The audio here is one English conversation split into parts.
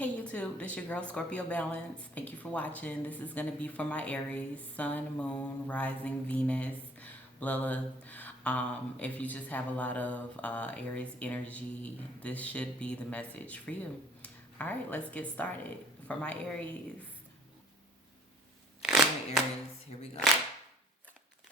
Hey YouTube, this your girl Scorpio Balance. Thank you for watching. This is going to be for my Aries, Sun, Moon, Rising, Venus, Lilith. If you just have a lot of Aries energy, this should be the message for you. All right, let's get started. For my Aries. All right, Aries, here we go.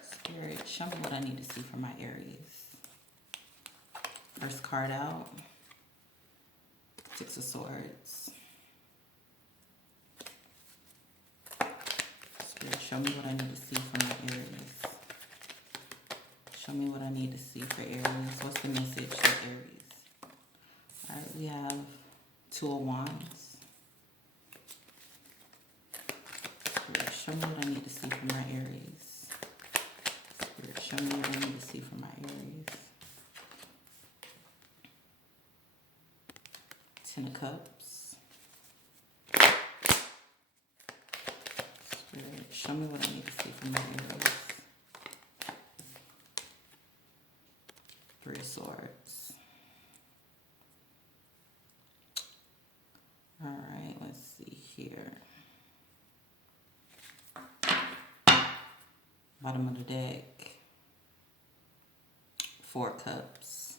Spirit, show me what I need to see for my Aries. First card out, Six of Swords. Show me what I need to see for my Aries. Show me what I need to see for Aries. What's the message for Aries? All right, we have Two of Wands. Spirit, show me what I need to see for my Aries. Spirit, show me what I need to see for my Aries. Ten of Cups. Spirit, show me what I need to see for my Aries. Three of Swords. All right, let's see here. Bottom of the deck. Four of Cups.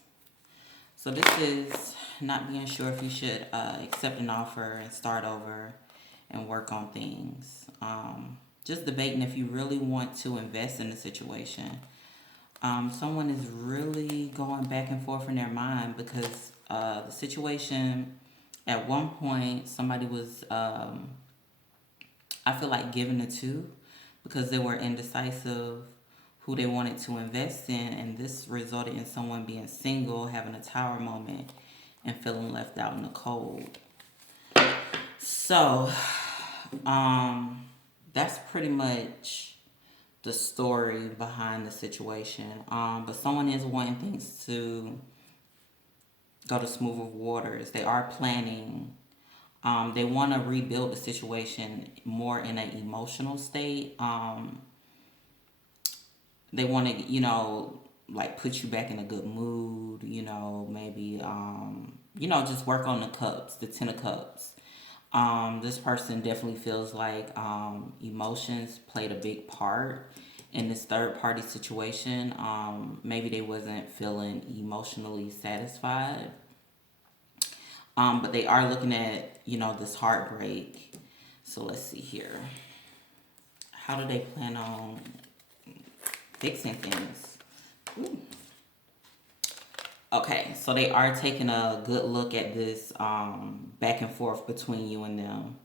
So this is not being sure if you should accept an offer and start over and work on things. Just debating if you really want to invest in the situation. Someone is really going back and forth in their mind because the situation, at one point, somebody was, I feel like, giving a two because they were indecisive who they wanted to invest in, and this resulted in someone being single, having a tower moment, and feeling left out in the cold. So, that's pretty much the story behind the situation. But someone is wanting things to go to smoother waters. They are planning. They want to rebuild the situation more in an emotional state. They want to, like put you back in a good mood, maybe, just work on the cups, the Ten of Cups. This person definitely feels like emotions played a big part in this third party situation. Maybe they wasn't feeling emotionally satisfied. But they are looking at, this heartbreak. So let's see here. How do they plan on fixing things? Ooh. Okay, so they are taking a good look at this back and forth between you and them.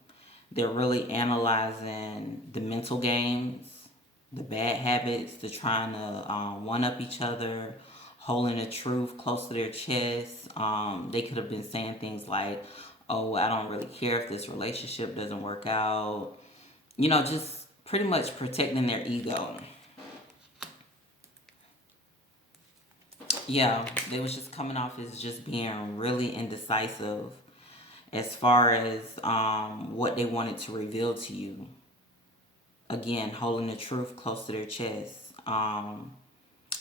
They're really analyzing the mental games, the bad habits, the trying to one-up each other, holding the truth close to their chest. They could have been saying things like, oh, I don't really care if this relationship doesn't work out. Just pretty much protecting their ego. Yeah, they was just coming off as just being really indecisive as far as what they wanted to reveal to you. Again, holding the truth close to their chest.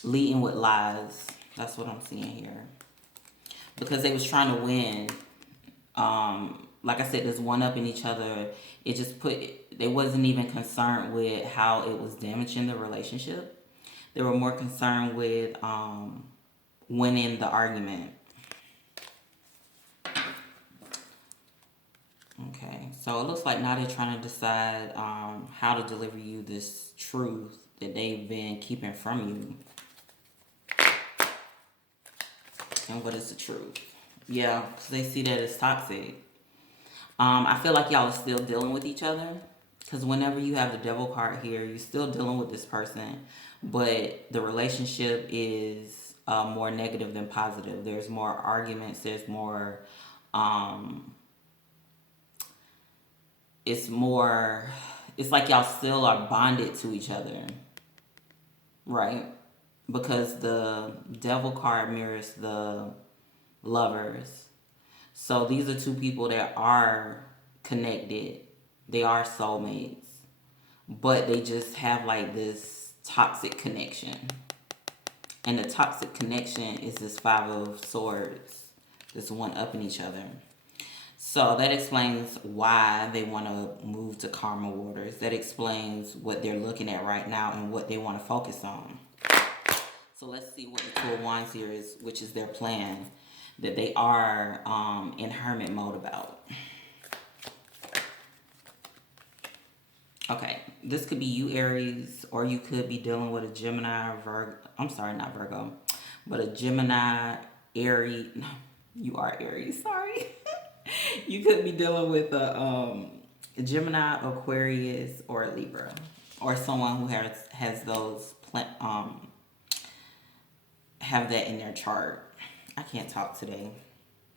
Leading with lies. That's what I'm seeing here. Because they was trying to win. Like I said, there's one up in each other. It just they wasn't even concerned with how it was damaging the relationship. They were more concerned with winning the argument. Okay, so it looks like now they're trying to decide how to deliver you this truth that they've been keeping from you. And what is the truth? Yeah, because they see that as toxic. I feel like y'all are still dealing with each other. Because whenever you have the devil card here, you're still dealing with this person. But the relationship is more negative than positive. There's more arguments. There's more... it's like y'all still are bonded to each other. Right? Because the devil card mirrors the lovers. So these are two people that are connected. They are soulmates. But they just have like this toxic connection. And the toxic connection is this Five of Swords. This one up in each other. So that explains why they want to move to karma waters. That explains what they're looking at right now and what they want to focus on. So let's see what the Two of Wands here is, which is their plan that they are in hermit mode about. Okay, this could be you, Aries, or you could be dealing with a Gemini or Virgo. I'm sorry, not Virgo, but a Gemini, Aries. No, you are Aries, sorry. You could be dealing with a Gemini, Aquarius, or a Libra, or someone who has those have that in their chart. I can't talk today,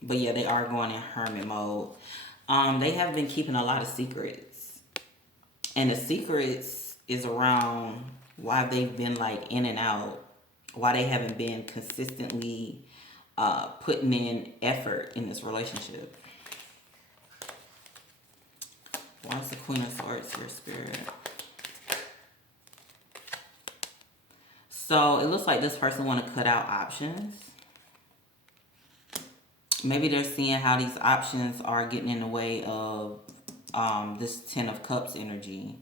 but yeah, they are going in hermit mode. They have been keeping a lot of secrets, and the secrets is around why they've been like in and out, why they haven't been consistently putting in effort in this relationship. Why is the Queen of Swords here, Spirit? So it looks like this person want to cut out options. Maybe they're seeing how these options are getting in the way of this Ten of Cups energy.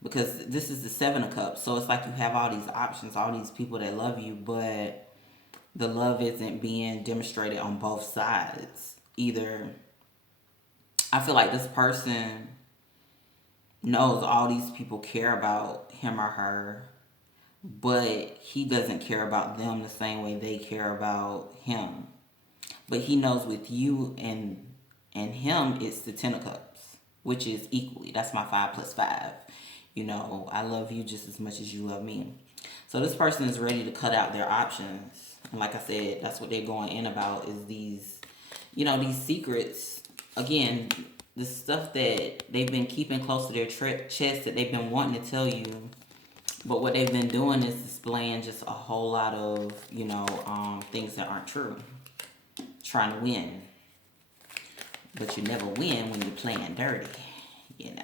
Because this is the Seven of Cups. So it's like you have all these options, all these people that love you, but the love isn't being demonstrated on both sides. Either I feel like this person knows all these people care about him or her, but he doesn't care about them the same way they care about him. But he knows with you and him, it's the Ten of Cups, which is equally. That's my 5 plus 5. You know, I love you just as much as you love me. So this person is ready to cut out their options. And like I said, that's what they're going in about is these, you know, these secrets. Again, the stuff that they've been keeping close to their chest that they've been wanting to tell you. But what they've been doing is displaying just a whole lot of, you know, things that aren't true. Trying to win. But you never win when you're playing dirty, you know.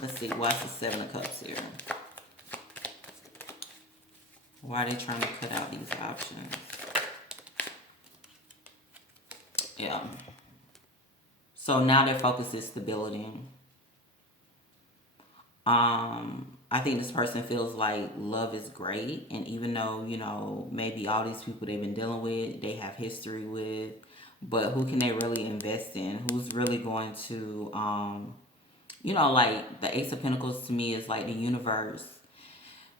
Let's see, why's the Seven of Cups here? Why are they trying to cut out these options? Yeah. So now their focus is stability. I think this person feels like love is great. And even though, you know, maybe all these people they've been dealing with, they have history with, but who can they really invest in? Who's really going to, you know, like the Ace of Pentacles to me is like the universe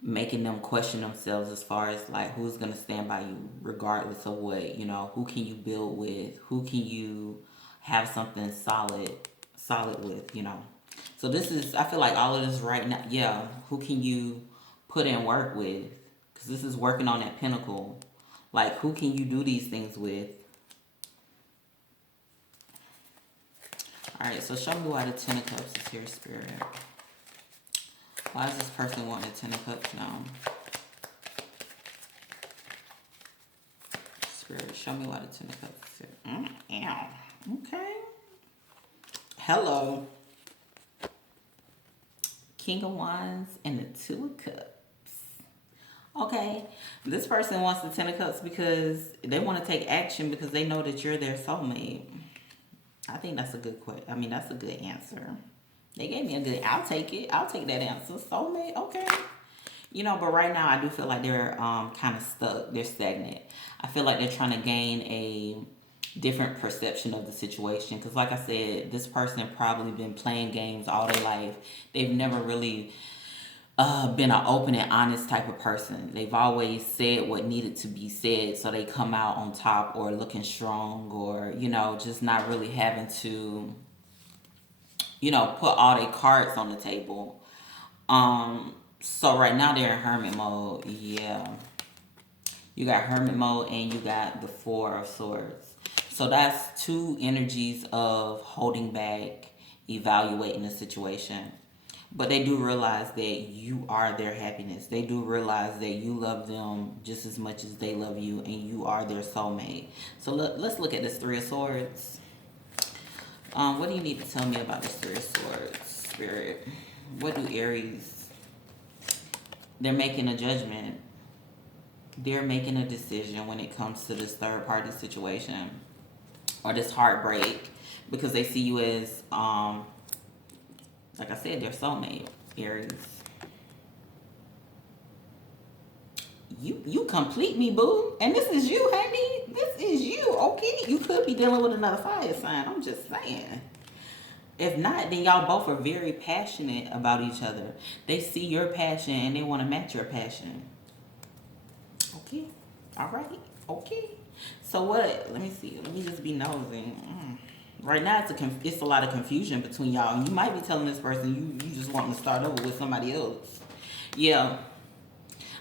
making them question themselves as far as like who's going to stand by you regardless of what, you know, who can you build with, who can you have something solid with, you know. So this is, I feel like all of this right now, yeah, who can you put in work with? Because this is working on that pinnacle. Like, who can you do these things with? All right, so show me why the Ten of Cups is here, Spirit. Why does this person want the Ten of Cups now? Spirit, show me why the Ten of Cups is here. Ow. Okay. Hello. King of Wands and the Two of Cups. Okay, this person wants the Ten of Cups because they want to take action because they know that you're their soulmate. I think that's a good question. I mean, that's a good answer. They gave me a good, I'll take it. I'll take that answer. Soulmate, okay. You know, but right now I do feel like they're kind of stuck. They're stagnant. I feel like they're trying to gain a different perception of the situation. Because like I said, this person probably been playing games all their life. They've never really been an open and honest type of person. They've always said what needed to be said, so they come out on top or looking strong, or, you know, just not really having to, you know, put all their cards on the table. So right now they're in hermit mode. Yeah. You got hermit mode and you got the Four of Swords. So that's two energies of holding back, evaluating the situation. But they do realize that you are their happiness. They do realize that you love them just as much as they love you, and you are their soulmate. So let's look at this Three of Swords. What do you need to tell me about this Three of Swords, Spirit? What do Aries? They're making a judgment. They're making a decision when it comes to this third party situation or this heartbreak. because they see you as, like I said, their soulmate, Aries. You complete me, boo. And this is you, honey. This is you, okay? You could be dealing with another fire sign. I'm just saying. If not, then y'all both are very passionate about each other. They see your passion and they want to match your passion. Okay. All right. Okay. So what? Let me see. Let me just be nosy. Right now, it's a lot of confusion between y'all. And you might be telling this person you just want to start over with somebody else. Yeah.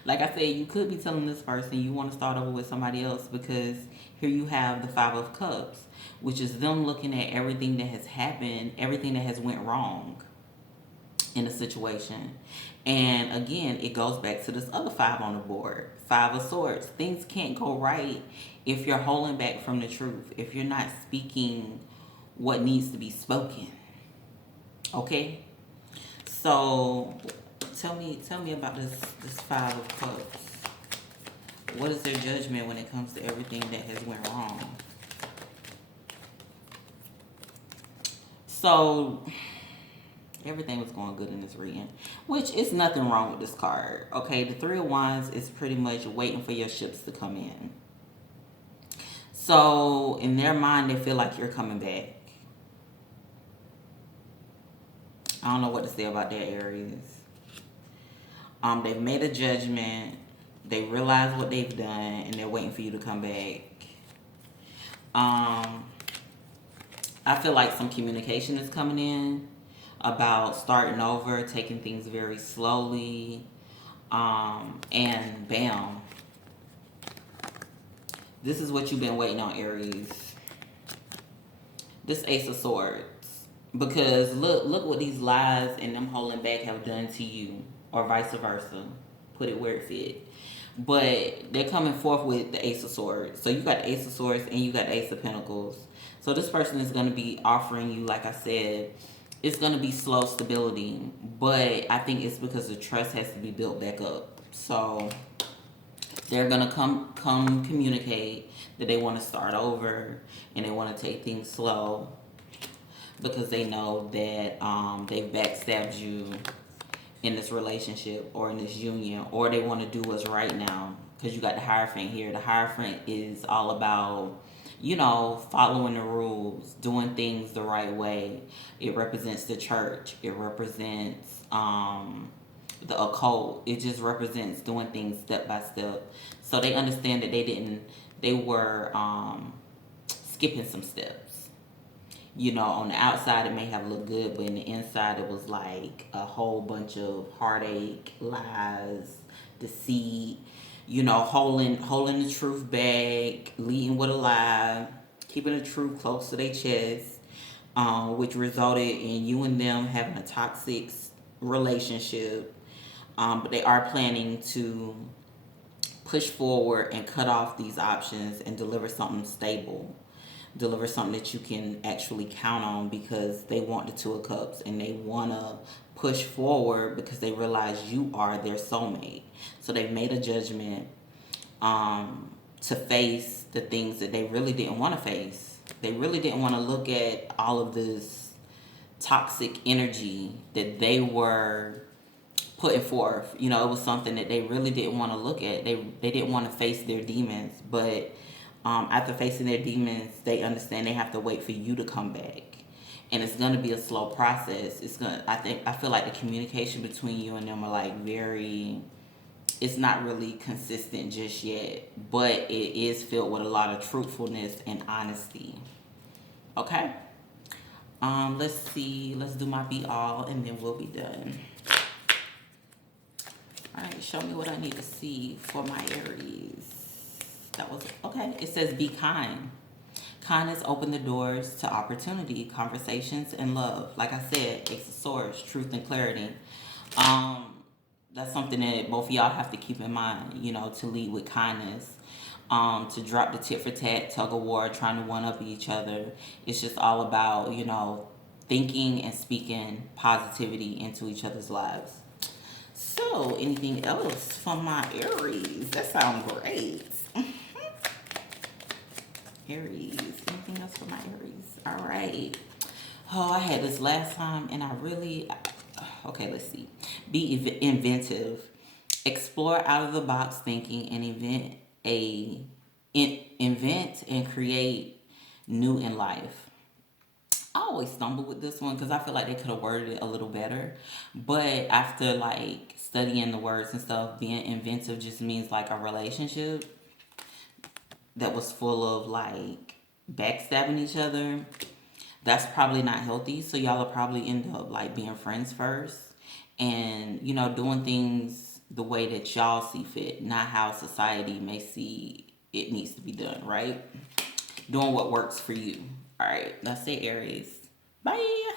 Like I said, you could be telling this person you want to start over with somebody else because here you have the Five of Cups, which is them looking at everything that has happened, everything that has went wrong in a situation. And again, it goes back to this other five on the board, Five of Swords. Things can't go right if you're holding back from the truth, if you're not speaking what needs to be spoken. Okay? So tell me about this Five of Cups. What is their judgment when it comes to everything that has went wrong? So everything was going good in this reading, which is nothing wrong with this card. Okay, the Three of Wands is pretty much waiting for your ships to come in. So in their mind, they feel like you're coming back. I don't know what to say about that, Aries. They've made a judgment. They realize what they've done, and they're waiting for you to come back. I feel like some communication is coming in about starting over, taking things very slowly, and bam. This is what you've been waiting on, Aries. This Ace of Swords. Because look what these lies and them holding back have done to you, or vice versa. Put it where it fit. But they're coming forth with the Ace of Swords. So you got the Ace of Swords and you got the Ace of Pentacles. So this person is going to be offering you, like I said, it's going to be slow stability. But I think it's because the trust has to be built back up. So they're going to come communicate that they want to start over and they want to take things slow. Because they know that they've backstabbed you in this relationship or in this union, or they want to do what's right now. Because you got the Hierophant here. The Hierophant is all about, following the rules, doing things the right way. It represents the church. It represents the occult. It just represents doing things step by step. So they understand that they were skipping some steps. On the outside it may have looked good, but in the inside it was like a whole bunch of heartache, lies, deceit, holding the truth back, leading with a lie, keeping the truth close to their chest, which resulted in you and them having a toxic relationship. But they are planning to push forward and cut off these options and deliver something stable. Deliver something that you can actually count on, because they want the Two of Cups and they want to push forward because they realize you are their soulmate. So they've made a judgment to face the things that they really didn't want to face. They really didn't want to look at all of this toxic energy that they were putting forth. It was something that they really didn't want to look at. They didn't want to face their demons, but after facing their demons, they understand they have to wait for you to come back, and it's gonna be a slow process. I feel like the communication between you and them are like it's not really consistent just yet, but it is filled with a lot of truthfulness and honesty. Okay. Let's see. Let's do my be all, and then we'll be done. All right. Show me what I need to see for my Aries. That was okay. It says be kind. Kindness open the doors to opportunity, conversations, and love. Like I said, Ace of Swords, truth and clarity. That's something that both of y'all have to keep in mind, to lead with kindness. To drop the tit for tat, tug of war, trying to one up each other. It's just all about, thinking and speaking positivity into each other's lives. So, anything else from my Aries? That sounds great. Aries. Anything else for my Aries? All right. Oh, I had this last time and I really. Okay, let's see. Be inventive. Explore out of the box thinking and invent and create new in life. I always stumble with this one because I feel like they could have worded it a little better. But after like studying the words and stuff, being inventive just means like a relationship that was full of like backstabbing each other. That's probably not healthy. So y'all will probably end up like being friends first and, doing things the way that y'all see fit, not how society may see it needs to be done, right? Doing what works for you. All right, that's it, Aries. Bye.